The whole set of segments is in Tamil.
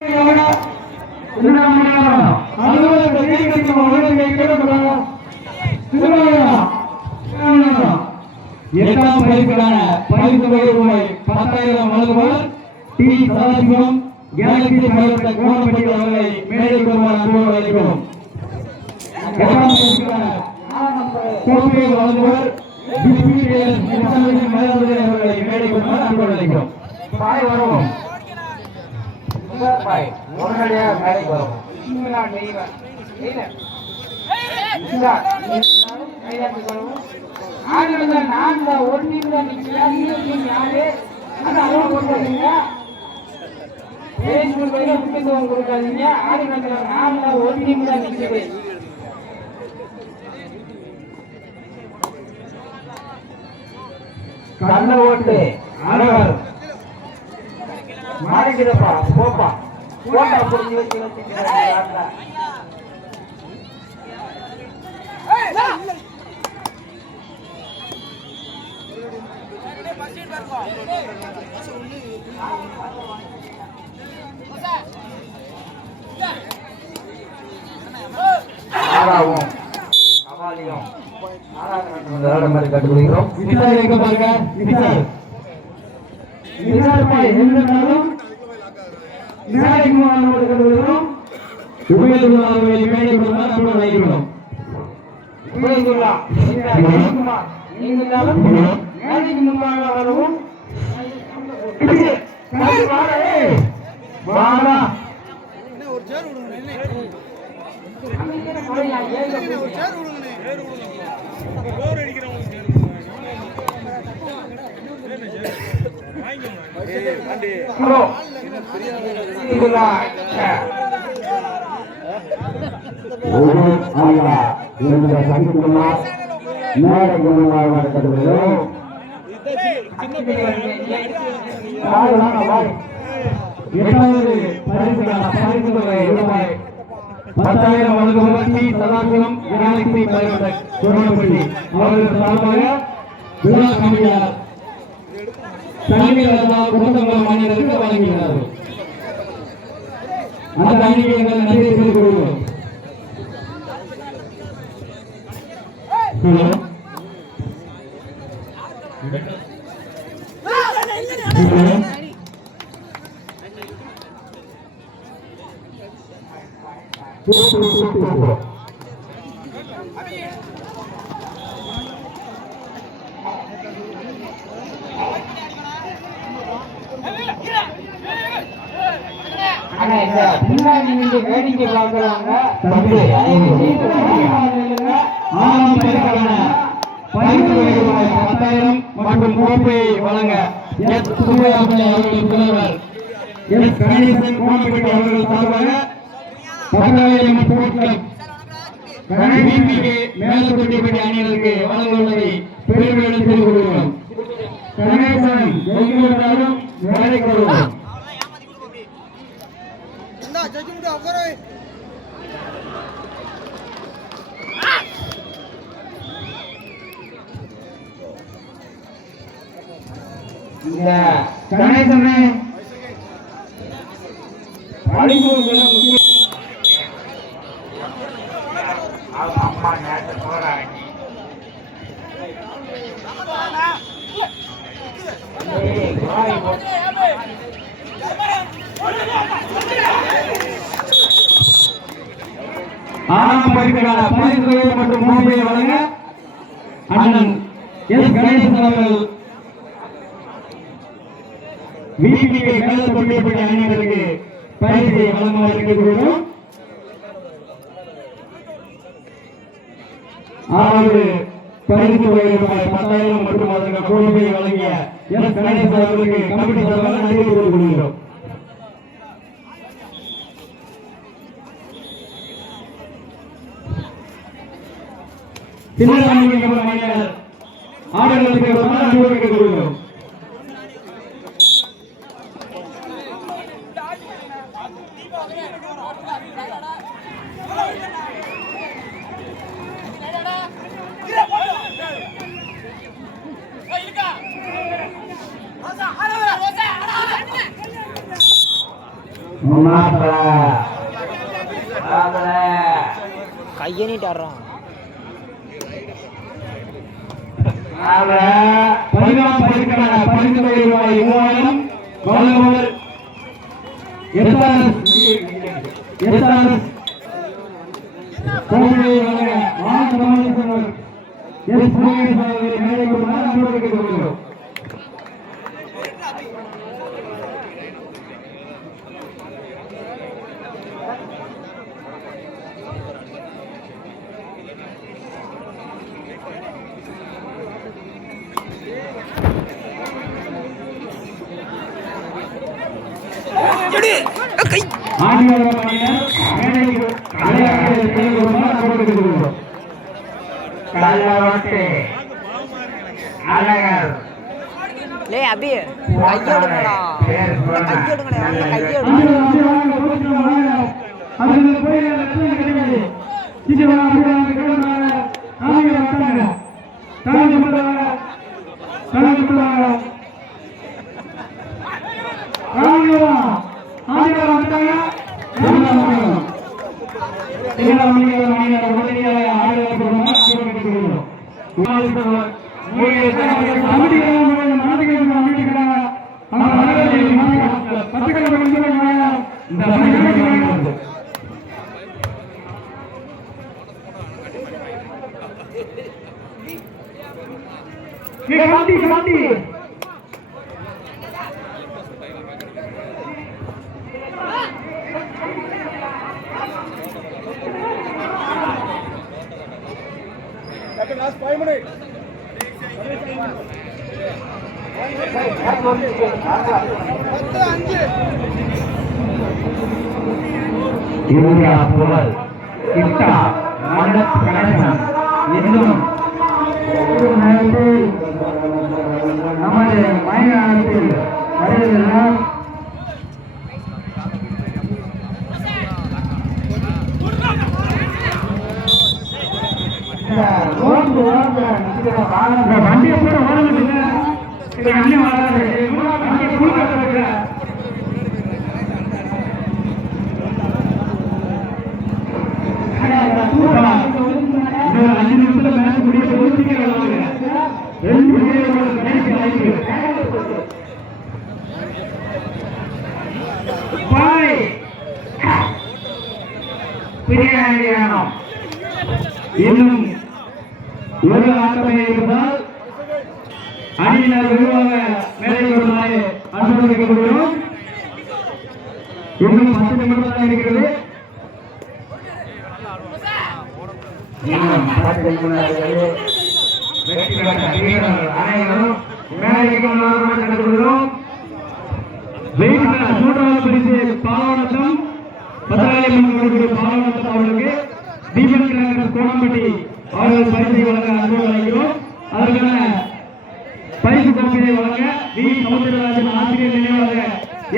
எட்டாம் பயிற்சிக்கான பரிசு தொகை ரூபாய் 10,000 வழங்குவார் T. Sadasivam Galaxy Pilot Konappatti அவர்களை மேடைக்கு வருமாறு அன்போடு அழைக்கிறோம். எட்டாம் பயிற்சிக்கான கோப்பையை வழங்குவார் அவர்களை மேடைக்கு வருமாறு அன்போடு அழைக்கிறோம். பாய் வருவோம் உடனடியாக மேடைக்கு வரும். நான் ஒரு டீம் தான் முக்கியத்துவம் கொடுக்காதீங்க. ஆடுகளத்தில் நான்ல ஒரு டீம் தான் நிற்குது. கண்ண ஓட்டு அழகர் மாறிக்கிறப்பா போப்பா போட்டா புரிஞ்சு வச்சு கட்டுப்படுகிறோம். வரவும் சங்கிக்குமார் வழங்குபவர் T. Sadasivam Galaxy Pilot Konappatti அவர்கள் சார்பாக விழா கமிட்டியார் குடும்பங்கள் மாநிலத்திற்கு வழங்குகிறார்கள். அந்த அணிக்கு எங்கள் நன்றி தெரிவித்துக் கொள்கிறோம். பின்னாடி நின்று வேடிக்கை பார்க்கிறாங்க. மற்றும் கோப்பையை வழங்க அவர்களின் தலைவர் எஸ். கணேசன் கோணப்பட்டி அவர்கள் சார்பாக 10,000 பொருட்கள் மேலப்பட்டி அணியினருக்கு வழங்குவதை பெருமையுடன் செய்து கொள்கிறோம். கணேசன் எங்கிருந்தாலும் வேலைக்கு வருவோம். கணேசனே அம்மா நேற்று போறாங்க. மற்றும் மூன்றை வழங்க அண்ணன் எஸ். கணேசன் அவர்கள் வீட்டிலே மேலப்பட்டி அணியினருக்கு பரிசை வழங்குமாறு கேட்டுக்கொள்கிறோம். ஆறாவது பரிசு தொகை ரூபாய் 10,000 மற்றும் அதற்கு கோப்பையை வழங்கிய எஸ். கணேசன் அவர்களுக்கு கமிட்டி சார்பாக நன்றி தெரிவித்துக் கொள்கிறோம். ஆடுகளுக்கு கேட்டுக்கொள்கிறோம். கையை நீட்டு ஆடுறான். 13ஆம் பரிசுக்கான பரிசு தொகை ரூபாய் 3000. வழங்குவர் எஸ்ஆர்எஸ் கோவிலை வழங்க மாநில அமைச்சர் எஸ். முருகேசன் அவர்களை மேடைக்கு வருமாறு அன்போடு கேட்டுக்கொள்கிறோம். அப்படியே கையெடுங்கடா, கையெடுங்கடா, கையெடு. Last 5 minutes. இந்தியா புகழ் கிட்டா மண்டப் கணேசன் இன்னும் நமது மைதானத்தில் வருகிறார். வண்டியை கூட ஓடுறது அண்ணன் வராது அஞ்சு நிமிஷத்துல மேல முடிய இன்னும் ஒரு ஆட்டமே இருந்தால் அணியினர் விரிவாக மேலே வருமாறு அனுமதிக்கப்படுகிறோம். இன்னும் 10 நிமிடம் தான் இருக்கிறது. மூன்றாவது பரிசு பாலவனத்தம் 10,000 பாலவனத்தம் அவர்களுக்கு தீபன் கிழக்கு கோணம்பட்டி அவர்கள் பரிசை வழங்க அன்பு வழங்குகிறோம். அதற்கான பரிசு கோப்பையை வழங்க வி. சமுத்திரராஜன் ஆசிரியர் நினைவாக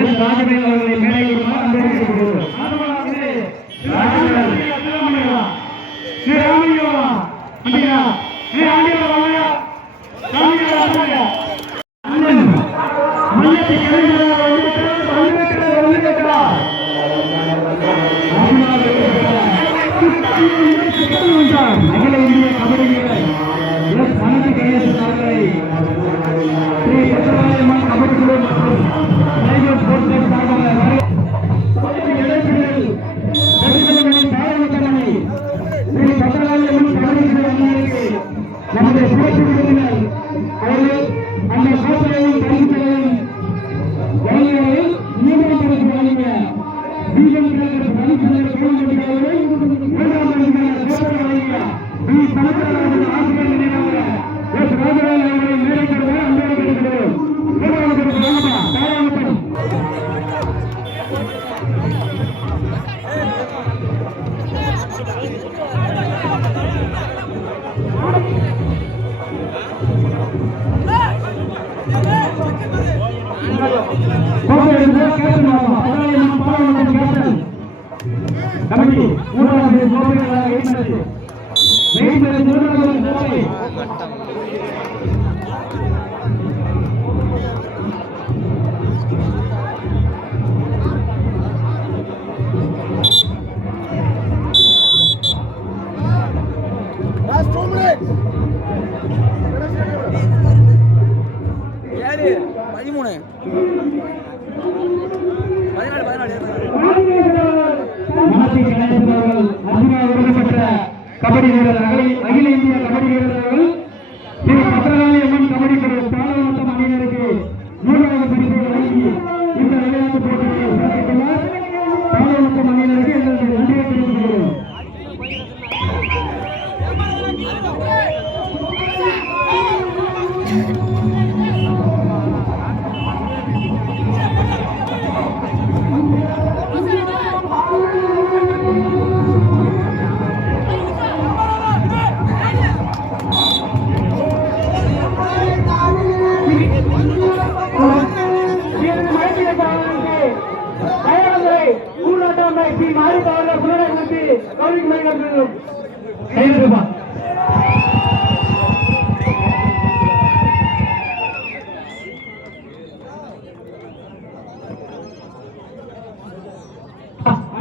எஸ். ராஜவேல் அவர்களை மேலே வருமாறு அன்பு கேட்டுக்கொள்கிறோம். அகில இந்திய கபடி வீரர் எஸ். மனசு கணேசன் அவர்களை ஸ்ரீ சத்யநாராயண கபடி குழு மற்றும் டைகர் ஸ்போர்ட்ஸ் கிளப் சார்பாக ஸ்ரீ சத்யநாராயண கபடி குழு அண்ணாருக்கு நமது சிறப்பு விருந்தினர் அவர்கள் அந்த கோப்பையையும் பரிசுகளையும் வழங்குவதில் மூன்றாம் பரிசு வழங்கிய தீபன் கிழக்கு பரிசுகளை கோவில்பட்டியாளர்கள் மூன்றாம் பரிசுகளை கோப்பை வழங்கிய வி. சமுத்திரராஜன் ஆசிரியர் நினைவாக எஸ். ராஜவேல் அவர்களை மேடைக்கு அன்போடு கேட்டுக்கிறோம். மூன்றாவது பரிசு வழங்கப்பா தாராளப்படும். கமிட்டி மூன்றாவது கோப்பைகளாக கபடி வீரர்கள் அகில இந்திய கபடி வீரர்கள் ஸ்ரீ பத்ரகாளி அம்மன் கபடி குழு பாலவட்டம் அணியினருக்கு 3வது பரிசை வழங்கி இந்த விளையாட்டு போட்டியை சிறப்பித்துள்ளார். பாலவட்டம் அணியினருக்கு எங்களது நன்றியை தெரிவித்துக் கொள்கிறோம்.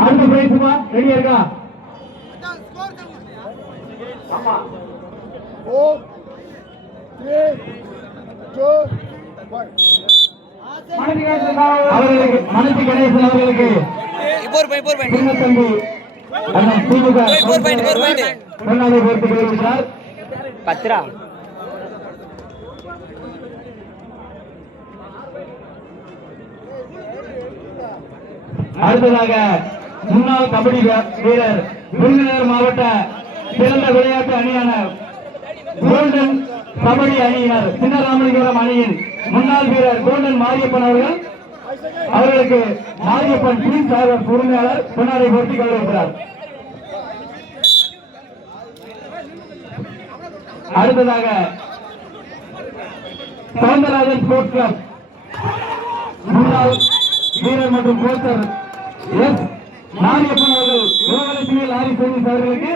அடுத்த பிரைஸுமா ரெடியா இருக்கா? ஆமா. 4 3 2 1 அவர்களுக்கு மனசு கணேசன் அவர்களுக்கு சின்னத்தம்பி அண்ணன் திமுக பொன்னாடை போர்த்து கொடுக்கிறார். பத்ரா அடுத்ததாக முன்னாள் கபடி வீரர் விருதுநகர் மாவட்ட சிறந்த விளையாட்டு அணியான கோல்டன் கபடி அணியினர் சின்னராமலிங்கம் அணியின் முன்னாள் வீரர் கோல்டன் மாரியப்பன் அவர்களுக்கு மாரியப்பன் டீம் சார்பர் உரிமையாளர் பொன்னாடை போர்த்தி கௌரவிக்கிறார். அடுத்ததாக சவுந்தரராஜன் ஸ்போர்ட்ஸ் கிளப் முன்னாள் வீரர் மற்றும் கோச்சர் எஸ் மாரியப்பன் அவர்கள் யோகலட்சுமி லாரி சர்வீஸ் அவர்களுக்கு